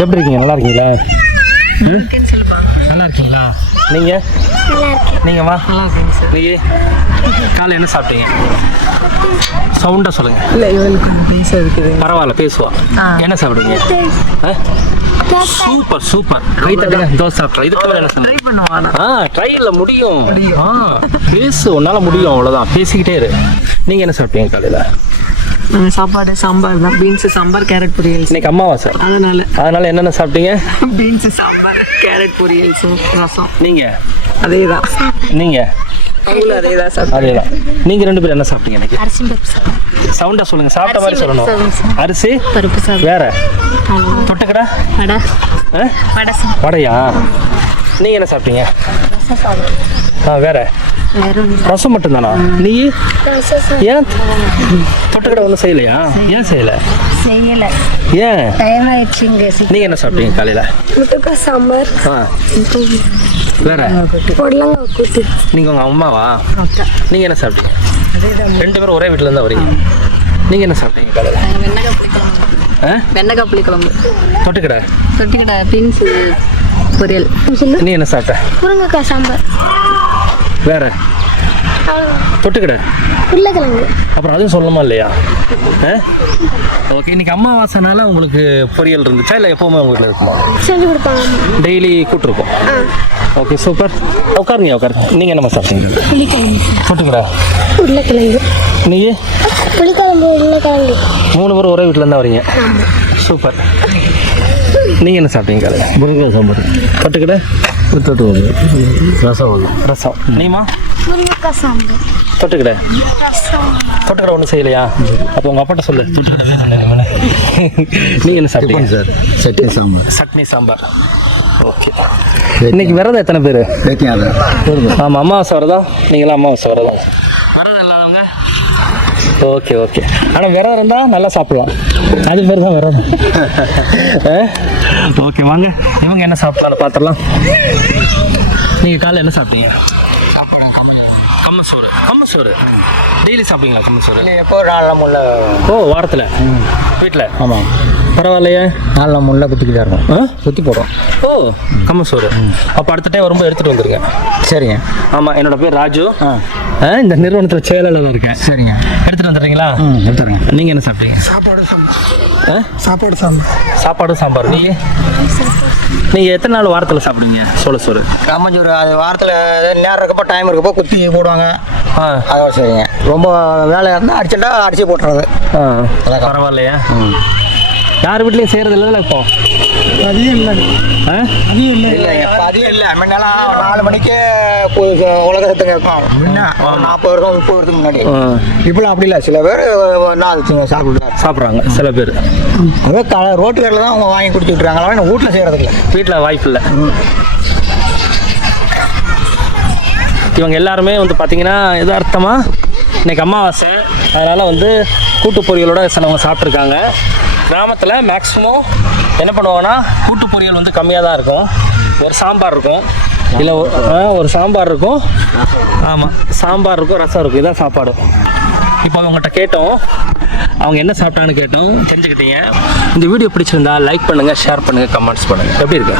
எப்படி இருக்கீங்க? நல்லா இருக்கீங்களா? நல்லா இருக்கீங்களா? நீங்கள் நீங்கள் வா. நல்லா இருக்கீங்க சார். நீங்கள் காலை என்ன சாப்பிட்டீங்க? சவுண்டாக சொல்லுங்கள். இல்லை இவளுக்கு பேச இருக்குது. பரவாயில்ல, பேசுவா. என்ன சாப்பிடுங்க? Super super. கை தட்டுங்க. தோசை சாப்பிட்றேன். இதுக்கு மேலே என்ன ட்ரை பண்ணுவானா? ட்ரையில் முடியும். பேசு, உன்னால் முடியும். அவ்வளோதான், பேசிக்கிட்டே இரு. நீங்கள் என்ன சாப்பிட்டீங்க காலையில்? சாப்பாடு சாம்பார் தான். பீன்ஸு சாம்பார், கேரட் பொரியல். இன்னைக்கு அம்மாவாசை, அதனால என்னென்ன சாப்பிட்டீங்க? பீன்ஸு சாம்பார், கேரட் பொரியல், ரசம். நீங்கள் அதே தான். நீங்கள் அவங்களும் அதே தான் சாப்பிட்டேன். அதே தான். நீங்கள் 2 பேரும் என்ன சாப்பிட்டீங்க இன்னைக்கு? அரிசி பருப்பு சாதம். சவுண்டாக சொல்லுங்கள். சாப்பிட்ட மாதிரி சொல்லணும். அரிசி பருப்பு சாதம். வேற தொட்டுக்கடா? வடை. வடை சாதம். வடையா? நீங்கள் என்ன சாப்பிட்டீங்க? ரசம் சாதம். வேற ரசம் மட்டும்தானா? நீ ஏன் தொட்டுக்கடை ஒன்றும் செய்யலையா? ஏன் செய்யலை? செய்யலை. ஏன்? டைம் ஆயிடுச்சுங்க. நீங்கள் என்ன சாப்பிட்டீங்க காலையில்? முட்டைக்காய் சாம்பார். வேற பொடலங்காய் கூட்டு. நீங்கள் உங்கள் அம்மாவா? நீங்கள் என்ன சாப்பிட்டீங்க? 2 பேரும் ஒரே வீட்டில் இருந்தால் வரீங்க. நீங்கள் என்ன சாப்பிட்டீங்க காலையில்? வெண்டைக்காய் புளிக்குழம்பு. தொட்டுக்கடை? தொட்டுக்கடை பீன்ஸு பொரியல். நீ என்ன சாப்பிட்ட? முருங்கைக்காய் சாம்பார். வேற தொட்டுக்கடை? உருளைக்கிழங்கு. அப்புறம் அதுவும் சொல்லணுமா இல்லையா? ஓகே. இன்னைக்கு அமாவாசைனால உங்களுக்கு பொரியல் இருந்துச்சா இல்லை எப்போவுமே உங்கள் வீட்டில் இருக்குமா? செஞ்சு கொடுப்பாங்க. டெய்லி கூட்டிருக்கோம். Okay super. உட்காருங்க உட்காருங்க. நீங்கள் என்னம்மா சாப்பிட்டீங்க? புளிக்குழம்பு. தொட்டுக்கடா? உருளைக்கிழங்கு. நீங்கள்? புளிக்குழம்பு உருளைக்கிழங்கு. 3 பேரும் ஒரே வீட்டில் இருந்தால் வரீங்க. சூப்பர். நீங்கள் என்ன சாப்பிட்டீங்க காலையில்? முருங்கைக்காய் சாம்பார். தொட்டுக்கடை? ரசம். நீமா? முருங்கைக்காய் சாம்பார். தொட்டுக்கடை? தொட்டுக்கடை ஒன்றும் செய்யலையா? அப்போ உங்கள் அப்பாட்ட சொல்லு. நீங்கள் என்ன சாப்பிட்டீங்க? சார் சட்னி சாம்பார். சட்னி சாம்பார். ஓகே. இன்னைக்கு விரதம் எத்தனை பேர்? ஆமாம், அமாவாசை வரதா? நீங்களாம் அமாவாசை வரதா? விரதம் இல்லாதவங்க? Okay okay. ஆனால் விரதம் இருந்தால் நல்லா சாப்பிடலாம். அது பேர் தான் விரதம். ஓகே வாங்க, இவங்க என்ன சாப்பிடலான்னு பார்த்துடலாம். நீங்கள் காலையில் என்ன சாப்பிட்டீங்க? கம்மசோறு. கம்மசோறு டெய்லி சாப்பிட்டீங்களா? கம்மசோறு எப்போ 4 முள்ள? ஓ, வாரத்தில் வீட்டில்? ஆமாம். பரவாயில்லையே. 4 முள்ள குத்திக்கிட்டு தான் இருக்கும். குத்தி போடும். ஓ, கம்மசோறு. அப்போ அடுத்த டைம் வரும்போது எடுத்துகிட்டு வந்துருங்க. சரிங்க. ஆமாம், என்னோட பேர் ராஜு. இந்த நிறுவனத்தில் செயலாளர் இருக்கேன். சரிங்க. எடுத்துகிட்டு வந்துடுறீங்களா? எடுத்துருங்க. நீங்கள் என்ன சாப்பிட்டீங்க? சாப்பாடு சாம்பார். சாப்பாடு சாம்பார். நீங்கள் எத்தனை நாள் வாரத்தில் சாப்பிடுவீங்க சோளச்சோறு? கம்மஞ்சோறு அது வாரத்தில் நேரம் இருக்கப்போ டைம் இருக்கப்போ குத்தி போடுவாங்க. அதோட சரிங்க. ரொம்ப வேலையாக இருந்தால் அடிச்சு போட்டுறது. பரவாயில்லையா? யார் வீட்லையும் செய்கிறது இல்லைல்ல இப்போ? அதிகம் இல்லை. அதிகம் இல்லை. இப்போ அதிகம் இல்லை. முன்னெல்லாம் 4 மணிக்கு உலக சத்தம் கேட்கும். முன்ன 40 வருஷம் 30 வருஷத்துக்கு முன்னாடி. இப்போலாம் அப்படி இல்லை. சில பேர் சாப்பிட்றாங்க. சில பேர் அதே ரோட்டு கடையில் தான் அவங்க வாங்கி குடிச்சுட்ருக்காங்களா? வீட்டில் செய்கிறதுக்கு இல்லை. வீட்டில் வாய்ப்பு இல்லை. இவங்க எல்லாருமே வந்து பார்த்தீங்கன்னா எதார்த்தமாக இன்றைக்கி அமாவாசை, அதனால் வந்து கூட்டு பொரியலோட சிலவங்க சாப்பிட்ருக்காங்க. கிராமத்தில் மேக்ஸிமம் என்ன பண்ணுவாங்கன்னா கூட்டு பொரியல் வந்து கம்மியாக தான் இருக்கும். ஒரு சாம்பார் இருக்கும், இல்லை ஒரு சாம்பார் இருக்கும். ஆமாம், சாம்பார் இருக்கும், ரசம் இருக்கும். இதுதான் சாப்பாடு. இப்போ அவங்ககிட்ட கேட்டோம், அவங்க என்ன சாப்பிட்டான்னு கேட்டோம், தெரிஞ்சுக்கிட்டீங்க. இந்த வீடியோ பிடிச்சிருந்தா லைக் பண்ணுங்கள், ஷேர் பண்ணுங்கள், கமெண்ட்ஸ் பண்ணுங்கள். எப்படி இருக்கு?